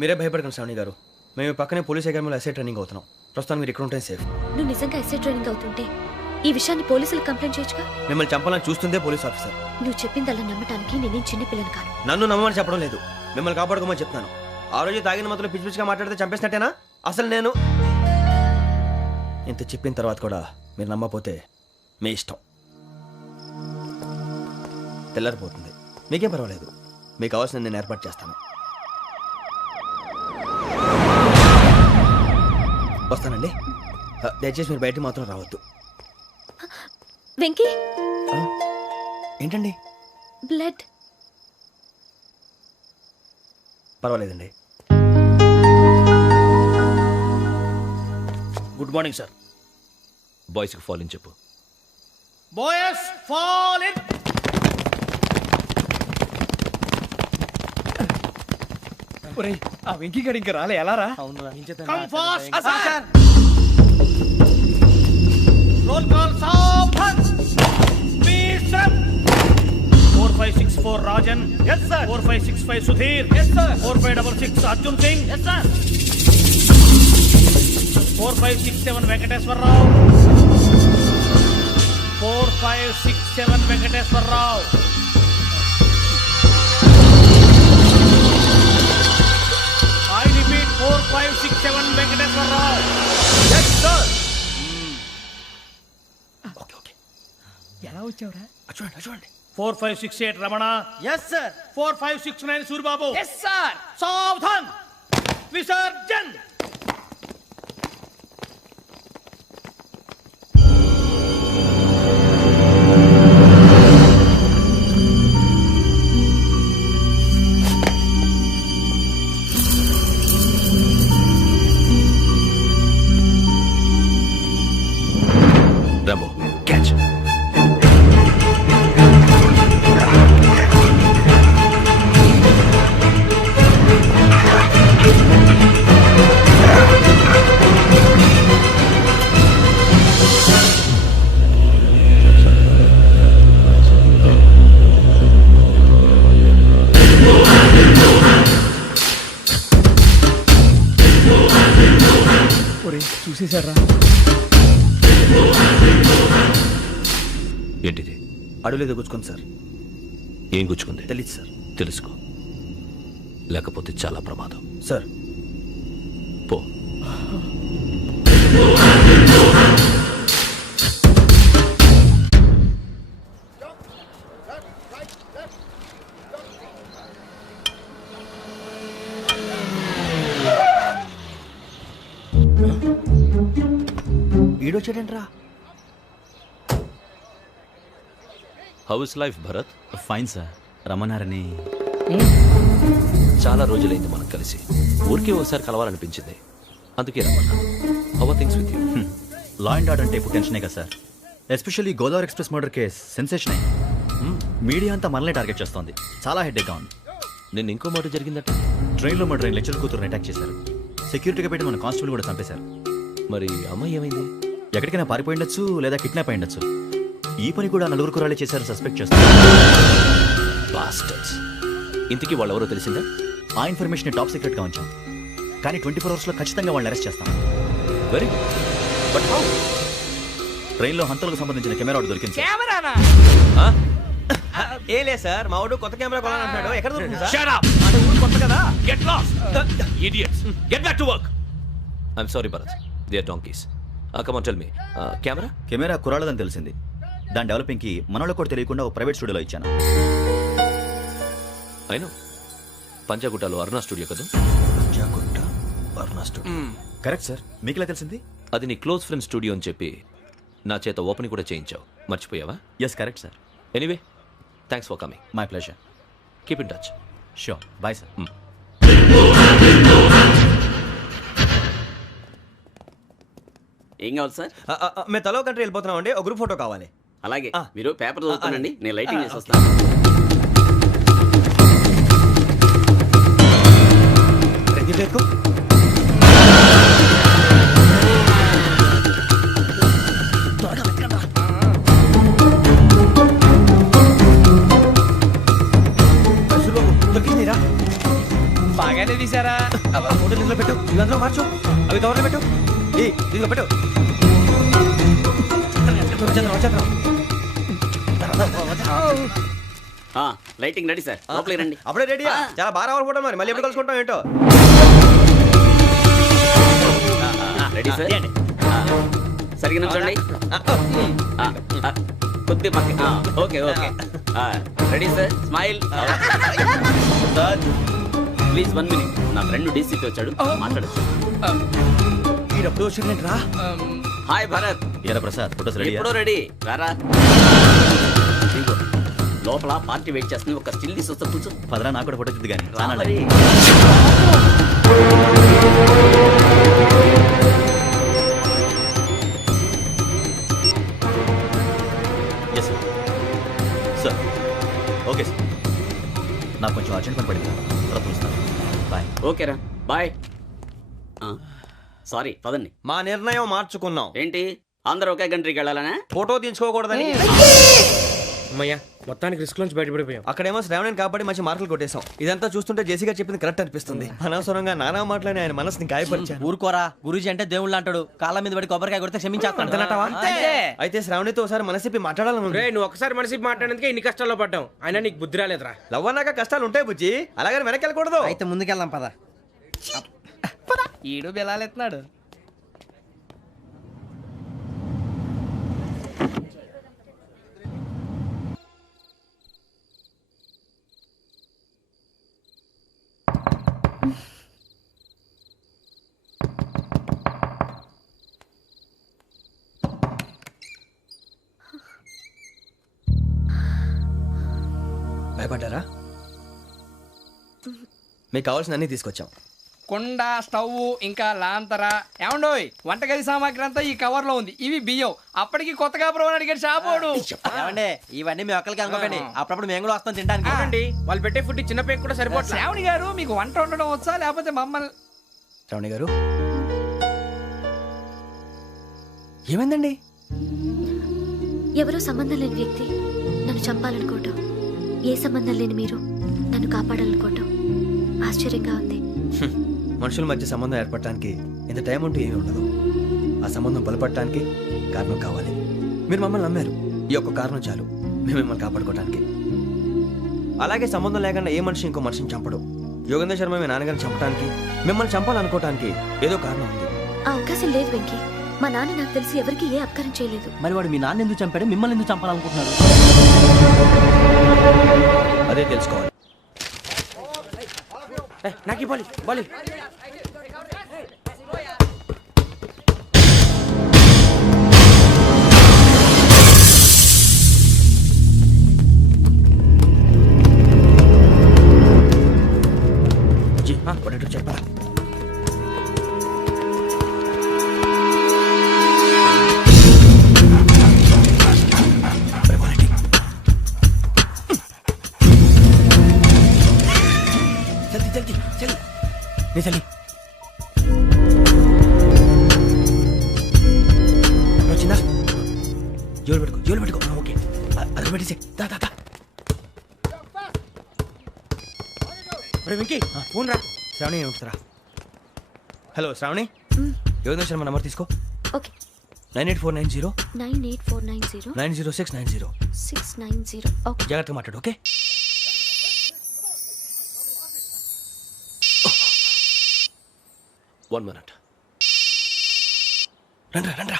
మీరే భయపడకండి శ్రావణి గారు. మేము పక్కనే పోలీస్ అకాడమీలో ఎస్ఐ ట్రైనింగ్ అవుతున్నాం. ప్రస్తుతం మీరు ఇక్కడ ఉంటే సేఫ్. నువ్వు నిజంగా ఎస్ఐ ట్రైనింగ్ అవుతుంటే ఈ విషయాన్ని పోలీసులకు కంప్లైంట్ చేయొచ్చుగా. మిమ్మల్ని చంపాలని చూస్తుందే పోలీస్ ఆఫీసర్. నువ్వు చెప్పిందల్లా నమ్మటానికి నేనేం చిన్నపిల్లని కాను. నన్ను నమ్మమని చెప్పడం లేదు, మిమ్మల్ని కాపాడుకోమని చెప్తాను. ఆ రోజు తాగిన మాత్రం పిచ్చి పిచ్చిగా మాట్లాడితే చంపేసినట్టేనా? అసలు నేను ఇంత చెప్పిన తర్వాత కూడా మీరు నమ్మపోతే మీ ఇష్టం. తెల్లారిపోతుంది, మీకేం పర్వాలేదు. మీకు కావాల్సిన నేను ఏర్పాటు చేస్తాను. వస్తానండి. దయచేసి మీరు బయటికి మాత్రం రావద్దు. వెంకీ, ఏంటండి? బ్లడ్. పర్వాలేదండి. Good morning sir. బాయ్స్కి ఫాల్ ఇన్ చెప్పు. Boys fall in. ఒరేయ్, ఆ వెంకీ గడి ఇంకా రాలే, ఎలా రా? Come fast sir. Roll call సావధాన్. Speed up. 4564 Rajan. yes sir. 4565 Sudheer. yes sir. 4566 Arjun Singh. yes sir. 4567 Venkateswararao. 4567 Venkateswararao. I repeat 4567 Venkateswararao. yes sir. Okay okay. ఎలా వచ్చావురా? చూడండి చూడండి. 4568 Ramana. Yes sir. 4569 Suribabu. Yes sir. సావధాన్. విసర్జన్. Rambo catch. ఒరేయ్, చూసేశారా? ఏంటిది? అడుగులేదు గుచ్చుకుంది సార్. ఏం గుచ్చుకుంది? తెలీదు సార్. తెలుసుకో, లేకపోతే చాలా ప్రమాదం. సార్ పో. ఈడొచ్చాడంట్రా. How is life Bharat? Fine sir. రమ్మన్నారని. చాలా రోజులైంది మనం కలిసి. ఊరికే ఒకసారి కలవాలనిపించింది, అందుకే రమ్మన్నా. How are things with you? Law and order అంటే ఇప్పుడు టెన్షనే కదా sir. Especially Godavari express murder case sensation అయింది. మీడియా అంతా మనల్ని టార్గెట్ చేస్తోంది. చాలా హెడ్ఏక్గా ఉంది. నిన్న ఇంకో మాట జరిగిందట. ట్రైన్లో మా ట్రైన్ లెక్చర్ కూతురుని అటాక్ చేశారు. సెక్యూరిటీగా పెట్టి మన కానిస్టేబుల్ కూడా చంపేశారు. మరి అమ్మాయి ఏమైంది? ఎక్కడికైనా పారిపోయి ఉండొచ్చు, లేదా కిడ్నాప్ అయి ఉండొచ్చు. ఈ పని కూడా నలుగురు కుర్రాళ్ళే చేశారు సస్పెక్ట్ చేస్తారు. బాస్టర్స్. ఇంతకీ వాళ్ళెవరో తెలిసిందా? ఆ ఇన్ఫర్మేషన్ టాప్ సీక్రెట్గా ఉంచాం, కానీ 24 అవర్స్లో ఖచ్చితంగా వాళ్ళని అరెస్ట్ చేస్తాం. Very good. But how? ట్రైన్లో హంతలకు సంబంధించిన కెమెరా ఒకటి దొరికింది. కెమెరానా? ఏ లేదు సార్ మా వాడు కొత్త కెమెరా కొనాలంటున్నాడు. ఎక్కడ దొరుకుతుంది సార్? Shut up! అంటే ఊరు కొత్త కదా. Get lost! Idiots! Get back to work! I'm sorry, Bharat. They are donkeys. Come on, tell me. Camera? Camera కురాలదని తెలిసింది. దాని డెవలపింగ్కి మనలో కూడా తెలియకుండా ఒక ప్రైవేట్ స్టూడియోలో ఇచ్చాను. I know. పంజాగుట్టలో అరుణ స్టూడియో కదా? పంజాగుట్ట అరుణ స్టూడియో. Correct sir. మీకు ఎలా తెలిసింది? అది నీ క్లోజ్ ఫ్రెండ్ స్టూడియో అని చెప్పి నా చేత ఓపెన్ కూడా చేయించావు. మర్చిపోయావా? Yes correct sir. Anyway thanks for coming. My pleasure. Keep in touch. Sure. Bye sir. ఏం కావాలి సార్? మేము తలో కంట్రీ వెళ్ళిపోతున్నాం అండి. ఒక గ్రూప్ ఫోటో కావాలి. అలాగే ఆ. మీరు పేపర్ చదువుతానండి, నేను లైటింగ్ చేసి వస్తాను. రెడీ చేసుకో. బాగానే తీసారా? ఫోటోలు ఇందులో పెట్టు, ఇవి అందులో మార్చు, అవి కవర్లో పెట్టు, ఇదిగో పెట్టు. లైటింగ్ రెడీ సార్, లోపలికి రండి. అప్పుడే రెడీయా? చాలా బాగా రావాలి ఫోటో. మరి మళ్ళీ ఎప్పుడు కలుసుకుంటాం ఏంటో. Ready sir. సరిగ్గా నుంచోండి. కొద్ది పక్క. Okay okay. Ready sir. Smile. Please 1 minute. నా ఫ్రెండ్ డీసీపీ వచ్చాడు, మాట్లాడచ్చు. ఈడప్పుడు వచ్చిందంటరా. హాయ్ భరత్. ఏరా ప్రసాద్, ఫోటోస్ రెడీ? ఎప్పుడో రెడీ. రారా. ఇదిగో, లోపల పార్టీ వెయిట్ చేస్తుంది. ఒక స్టిల్ తీసి వస్తా, కూర్చో. పదరా, నాకు కూడా ఫోటో చూద్దు కానీ. రా మరి. Yes sir. Okay sir. నాకు కొంచెం అర్జెంట్ పని పడింది, తర్వాత పిలుస్తాను. బాయ్. ఓకేరా, బాయ్. సారీ, పదండి. మా నిర్ణయం మార్చుకున్నాం. ఏంటి, అందరూ ఒకే కంట్రీకి వెళ్ళాలనే? ఫోటో తీసుకోకూడదని. అమ్మయ్యా, మొత్తానికి రిస్క్ నుంచి బయటపడిపోయాం. అక్కడేమో శ్రావణిని కాబట్టి మంచి మార్కులు కొట్టేశాం. ఇదంతా చూస్తుంటే జేసీగా చెప్పింది కరెక్ట్ అనిపిస్తుంది. అనవసరంగా నానా మాటలని ఆయన మనసుని గాయపరిచాను. ఊరుకోరా, గురూజీ అంటే దేవుళ్ళు అంటాడు. కాళ్ళ మీద పడి కొబ్బరికాయ కొడితే క్షమించేస్తాడు. అయితే శ్రావణితో ఒకసారి మనసిప్పి మాట్లాడాలను. రే, నువ్వు ఒకసారి మనిషి మాట్లాడేందుకే ఇన్ని కష్టాల్లో పడ్డాం. అయినా నీకు బుద్ధి రాలేదురా. లవ్ అన్నాక కష్టాలు ఉంటాయి బుజ్జి, అలాగని వెనక్కి వెళ్ళకూడదు. అయితే ముందుకెళ్దాం పద. ఈడు బెలాలెత్తున్నాడు. భయపడ్డారా? మీకు కావాల్సిన అన్ని తీసుకొచ్చాం. కుండ, స్టవ్, ఇంకా లాంతర. ఏమండోయ్, వంటగది సామాగ్రి అంతా ఈ కవర్ లో ఉంది. ఇవి బియ్యం. అప్పటికి కొత్తగా బ్రౌన్ అడిగాడు షాపోడు. ఏమండి, ఇవన్నీ మీ ఒక్కరికి అనుకోకండి. అప్పుడప్పుడు మేము కూడా వస్తాం తినడానికి. అవునండి, వాళ్ళు పెట్టే ఫుడ్ చిన్న పేక్ కూడా సరిపోతుంది. శ్రావణి గారు, మీకు వంట వండడం వచ్చా లేకపోతే మమ్మల్ని? శ్రావణి గారు, ఏమైందండి? ఎవరో సంబంధం లేని వ్యక్తి నన్ను చంపాలనుకోవటం, ఏ సంబంధం లేని మీరు నన్ను కాపాడాలనుకోవటం ఆశ్చర్యంగా ఉంది. మనుషుల మధ్య సంబంధం ఏర్పడటానికి ఇంత టైం ఉంటే ఏమీ ఉండదు. ఆ సంబంధం బలపడటానికి కారణం కావాలి. మీరు మమ్మల్ని నమ్మారు, ఈ ఒక్క కారణం చాలు మేము మిమ్మల్ని కాపాడుకోవడానికి. అలాగే సంబంధం లేకుండా ఏ మనిషి ఇంకో మనిషిని చంపడు. యోగేంద్ర శర్మ మీ నాన్నగారిని చంపడానికి, మిమ్మల్ని చంపాలనుకోవటానికి ఏదో కారణం ఉంది. ఆ అవకాశం లేదు వెంకీ. మా నాన్న నాకు తెలిసి ఎవరికి ఏ అపకారం చేయలేదు. మరి వాడు మీ నాన్న ఎందుకు చంపాడు, మిమ్మల్ని ఎందుకు చంపాలనుకుంటున్నాడు? అదే తెలుసుకోవాలి. నాకు ఇవ్వాలి బాలి. చెప్పరా? చలి వచ్చిందా? జోలు పెట్టుకో. ఓకే, అది పెట్టేసి వెంకీ, ఫోన్ రా. శ్రావణి ఉంటుందిరా. హలో శ్రావణి, యోగేంద్ర శర్మ నంబర్ తీసుకో. ఓకే. 98490 98490 90690. 690. ఓకే. జాగ్రత్తగా మాట్లాడు, ఓకే? One minute. రండ్రా.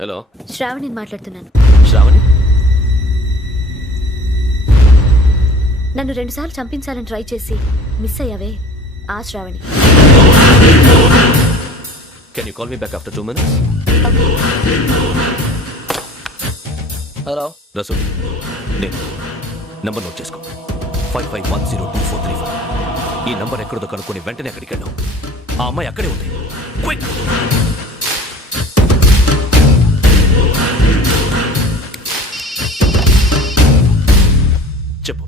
హలో శ్రావణిని మాట్లాడుతున్నాను. శ్రావణి. నన్ను 2 సార్లు చంపించాలని ట్రై చేసి మిస్ అయ్యావే, ఆ Shravani. Can you call me back after 2 minutes? Hello. Rasool, నేను నంబర్ నోట్ చేసుకో. 55102435. ఈ నంబర్ ఎక్కడదో కనుక్కొని వెంటనే అక్కడికి వెళ్ళాం. ఆ అమ్మాయి అక్కడే ఉంది. క్విక్. చెప్పు,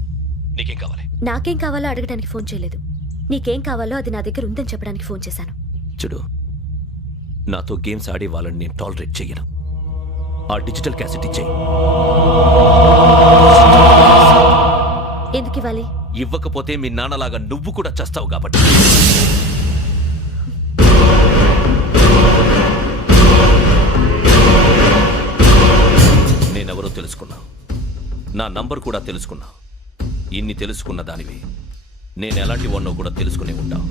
నీకేం కావాలి? నాకేం కావాలో అడగడానికి ఫోన్ చేయలేదు. నీకేం కావాలో అది నా దగ్గర ఉందని చెప్పడానికి ఫోన్ చేశాను. చూడు, నాతో గేమ్స్ ఆడే వాళ్ళని నేను టాలరేట్ చెయ్యను. ఆ డిజిటల్ క్యాసెట్ ఇచ్చేయి. ఎందుకు ఇవ్వాలి? ఇవ్వకపోతే మీ నాన్నలాగా నువ్వు కూడా చస్తావు కాబట్టి. నేనెవరో తెలుసుకున్నావు, నా నంబర్ కూడా తెలుసుకున్నావు. ఇన్ని తెలుసుకున్న దానివి నేను ఎలాంటి వాడినో కూడా తెలుసుకునే ఉంటావు.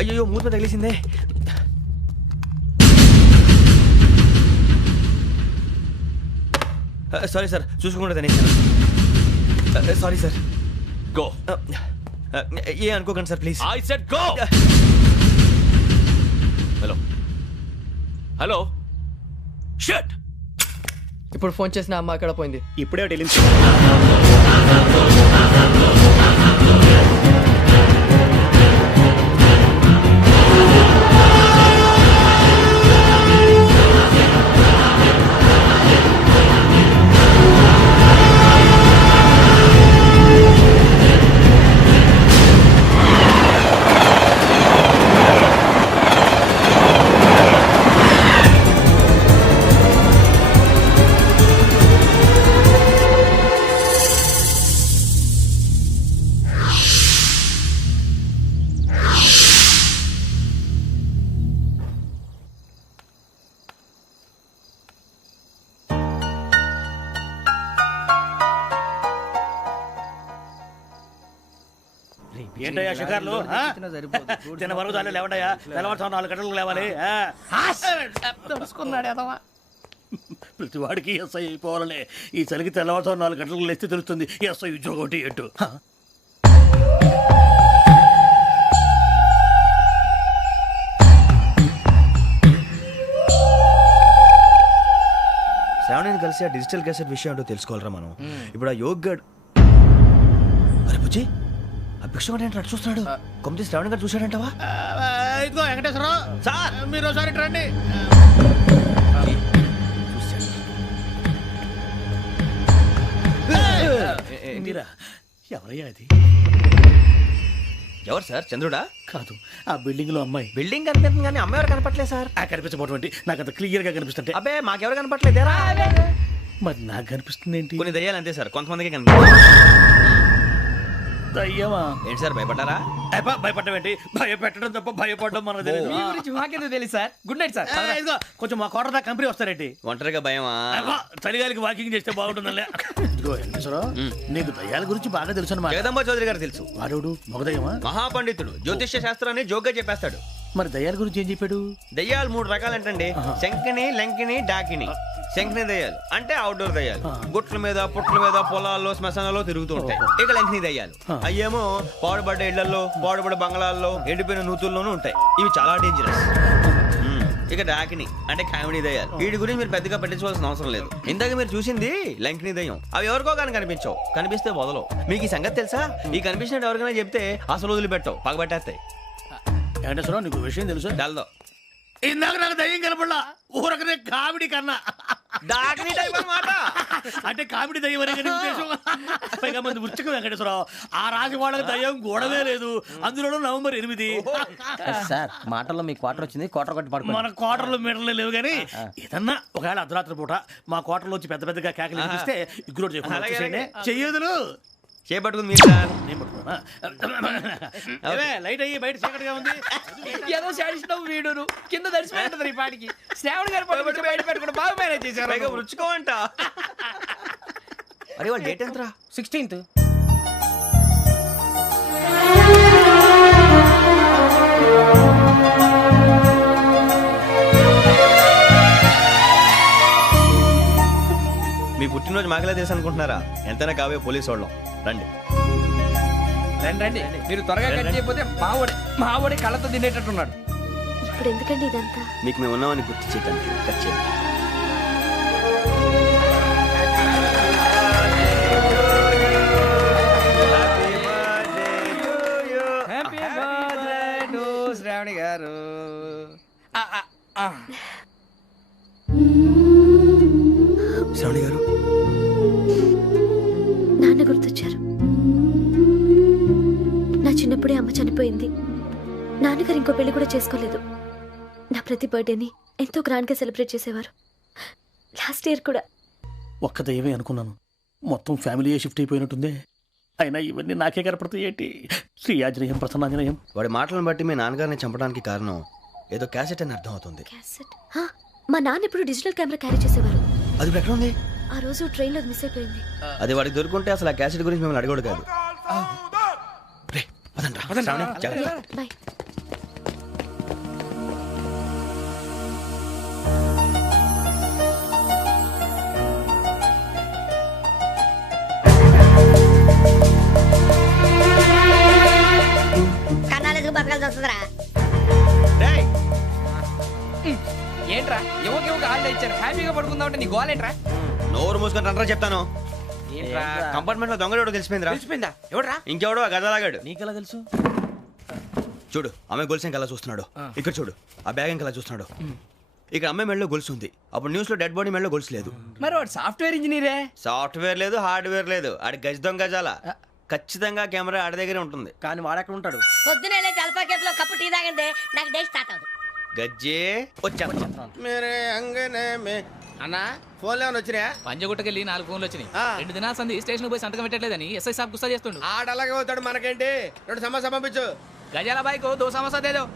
అయ్యో, మూత తగిలేసిందే. సారీ సార్, చూసుకోకుండా తినేసాను. Sorry sir. గో. ఏ అనుకోకండి sir, please. I said go. Hello hello. Shut. ఇప్పుడు ఫోన్ చేసిన అమ్మ అక్కడ పోయింది. ఇప్పుడే వెళ్ళింది. ఏంటయ్యా షికార్లు? తిన వరకు దాన్ని లేవండయ్యా. తెల్లవారుతో 4 గంటలకు లేవాలి. తెలుసుకున్నాడు ఎదవా. ప్రతి వాడికి ఎస్ఐ అయిపోవాలనే ఈ చలికి తెల్లవారుతో 4 గంటలకు లేస్తే తెలుస్తుంది ఎస్ఐ ఉద్యోగం ఒకటి ఎట్టు. శ్రావణిని కలిసి ఆ డిజిటల్ క్యాసెట్ విషయం ఏంటో తెలుసుకోవాలరా మనం. ఇప్పుడు ఆ యోగ్ గడ్, అరే బుజ్జి, ఆ భిక్షం అంటే అటు చూస్తున్నాడు. కొమ్మతి శ్రావణి గారు చూశాడంటావా? ఇదిగో వెంకటేశ్వరరావు సార్, మీరు ఒకసారి ఇటు రండి. మీరా? ఎవరయ్యా అది? ఎవరు సార్? చంద్రుడా? కాదు, ఆ బిల్డింగ్ లో అమ్మాయి. బిల్డింగ్ కనిపిస్తుంది కానీ అమ్మ ఎవరు కనపట్లేదు సార్. కనిపించబోటువంటి నాకు అంత క్లియర్ గా కనిపిస్తుంటే. అబ్బే, మాకెవరు కనపట్లేదేరా? మరి నాకు కనిపిస్తుంది ఏంటి? కొన్ని దయ్యాలు అంతే సార్, కొంతమందికి కనిపిస్తుంది. దయ్యమా? ఏంటి సార్, భయపడ్డారా? భయపడడం ఏంటి? భయపెట్టడం తప్ప భయపడడం మనకు తెలియదు. మీ గురించి మాకేదో తెలుసు సార్. Good night sir. ఇదిగో కొంచెం మా కోట దాకా కంపెనీ వస్తారేంటి? ఒంటరిగా భయమా? చలిగాలికి వాకింగ్ చేస్తే బాగుంటుందిలే. ఇదిగో వెంకటేశ్వరరావు, నీకు దయ్యాల గురించి బాగా తెలుసు అన్నమాట. జగదంబ చౌదరి గారు తెలుసు. వాడు మగదయ్యమా? మహాపండితుడు, జ్యోతిష్య శాస్త్రాన్ని జోగ్గా చెప్పేస్తాడు. మరి దయ్యాల గురించి ఏం చెప్పాడు? దయ్యాలు 3 రకాలంటండి. శంకిని, లంకిని, డాకిని. శంకిని దయ్యాలు అంటే అవుట్డోర్ దయ్యాలు, గుట్ల మీద పుట్ల మీద పొలాల్లో శ్మశానాల్లో తిరుగుతూ ఉంటాయి. ఇక లంకిని దయ్యాలు అయ్యేమో పాడుబడ్డ ఇళ్లలో, పాడుబడ్డ బంగ్లాల్లో, ఎండిపోయిన నూతుల్లోనూ ఉంటాయి. ఇవి చాలా డేంజరస్. ఇక డాకిని అంటే కామెడీ దయ్యాలు. వీటి గురించి మీరు పెద్దగా పట్టించుకోవాల్సిన అవసరం లేదు. ఇందాక మీరు చూసింది లంకిని దయ్యం. అవి ఎవరికో కానీ కనిపించవు, కనిపిస్తే వదలవు. మీకు ఈ సంగతి తెలుసా? ఈ కనిపించినట్టు ఎవరికైనా చెప్తే అసలు వదిలిపెట్టవు, పగబట్టేస్తాయి. వెంకటేశ్వరరావు నీకు విషయం తెలుసు? డల్దో ఇందాక నాకు దయ్యం కనపడలా, ఊరకనే కామెడీ కన్నా. డాకిని టైప్ అన్నమాట. అంటే కామెడీ దయ్యం అనే కదా ఉద్దేశం. పైగా మంది ఉచ్చక వెంకటేశ్వరరావు, ఆ రాజు వాళ్ళకి దయ్యం గొడవే లేదు. అందులోనూ నవంబర్ 8. సార్ మాటల్లో మీ క్వార్టర్ వచ్చింది, క్వార్టర్ కొట్టి పడుకో. మన క్వార్టర్లో మీటర్లు లేవు కానీ ఏదన్నా ఒకవేళ అర్ధరాత్రి పూట మా క్వార్టర్లో వచ్చి పెద్ద పెద్దగా కేకలు వినిపిస్తే ఇగ్గురు చెయ్యదులు చేపట్టుకుంది మీరు సార్. నేను పట్టుకున్నా. అవే, లైట్ అయ్యి బయట చీకటిగా ఉంది. ఏదో శాడిస్తావు వీడును కింద దర్శనం ఈ పాటికి. శ్రావణ్ గారు పట్టుబట్టి బయట పెట్టుకుంటే బాగా మేనేజ్ చేశారు. పైగా రుచుకోమంట. అరే వాళ్ళ డేట్ ఎంతరా? 16th. మీ పుట్టినరోజు మాకలే తెలుసు అనుకుంటున్నారా? ఎంతైనా కావే పోలీసు వాళ్ళం. రండి రండి మీరు త్వరగా కట్ చేయకపోతే మావడి కళ్ళతో తినేటట్టున్నాడు. ఇప్పుడు ఎందుకండి ఇదంతా? మీకు మేము ఉన్నామని గుర్తు చేయడానికి కట్ చేయండి. హ్యాపీ బర్త్డే టు శ్రావణి గారు. శ్రావణి గారు నాన్న గుర్తొచ్చారు. నా చిన్నప్పుడే అమ్మ చనిపోయింది. నాన్నగారు ఇంకో పెళ్లి కూడా చేసుకోలేదు. నా ప్రతి బర్త్డేని ఎంతో గ్రాండ్గా సెలబ్రేట్ చేసేవారు. లాస్ట్ ఇయర్ కూడా. ఒక్క దయ్యమే అనుకున్నాను, మొత్తం ఫ్యామిలీయే షిఫ్ట్ అయిపోయినట్టుందే. అయినా ఇవన్నీ నాకే కనపడతాయి ఏంటి? శ్రీ ఆంజనేయం ప్రసన్నాంజనేయం. వాడి మాటలను బట్టి మీ నాన్నగారిని చంపడానికి కారణం ఏదో క్యాసెట్ అని అర్థం అవుతుంది. క్యాసెట్? మా నాన్న ఇప్పుడు డిజిటల్ కెమెరా క్యారీ చేసేవారు. అది ఇప్పుడు ఎక్కడ ఉంది? ఆ రోజు ట్రైన్లో మిస్ అయిపోయింది. అది వాడికి దొరుకుంటే అసలు ఆ క్యాసెట్ గురించి మిమ్మల్ని అడగడు కాదు. రే, పదండ్రా. శ్రావణి, జాగ్రత్త. బాయ్. రేయ్, ఏంట్రా ఎవరికి హాలిడే ఇచ్చారు, హ్యాపీగా పడుకుందాం అంటే నీ గోల్ ఏంట్రా? నోరు మూసుకొని రండ్రా చెప్తాను. ఏంట్రా కంపార్ట్మెంట్ లో దొంగడు తెలిసిపోయిందిరా. తెలిసిపోయిందా? ఎవడ్రా? ఇంకెవడో ఆ గదలాగాడు. నీకెలా తెలుసు? చూడు, ఆమె గొలుసు ఇంకలా చూస్తున్నాడు. ఇక్కడ చూడు, ఆ బ్యాగ్ ఇంకలా చూస్తున్నాడు. ఇక్కడ అమ్మాయి మెడలో గొలుసు ఉంది. అప్పుడు న్యూస్ లో డెడ్ బాడీ మెడలో గొలుసు లేదు. మరి వాడు సాఫ్ట్వేర్ ఇంజనీరే. సాఫ్ట్వేర్ లేదు, హార్డ్వేర్ లేదు. ఆడి గజ దొంగ గజాల. ఖచ్చితంగా కెమెరా ఆడి దగ్గరే ఉంటుంది. కానీ వాడెక్కడ ఉంటాడు? పొద్దునే జలపా కేఫ్లో కప్పు టీ తాగిందే నాకు డే స్టార్ట్ అవుతుంది. గజ్జే వచ్చా. అన్నా ఫోన్లో ఏమైనా వచ్చినాయా? పంజగుట్టకెళ్ళి 4 ఫోన్లు వచ్చినాయి. 2 దినాల సంది స్టేషన్ పోయి సంతకం పెట్టలేదని ఎస్ఐ సాబ్ గుస్తా చేస్తుండు. ఆడలాగే పోతాడు, మనకేంటి? 2 సమస్య పంపించు. గజాల బైక్ 2 సమస్య దేదో.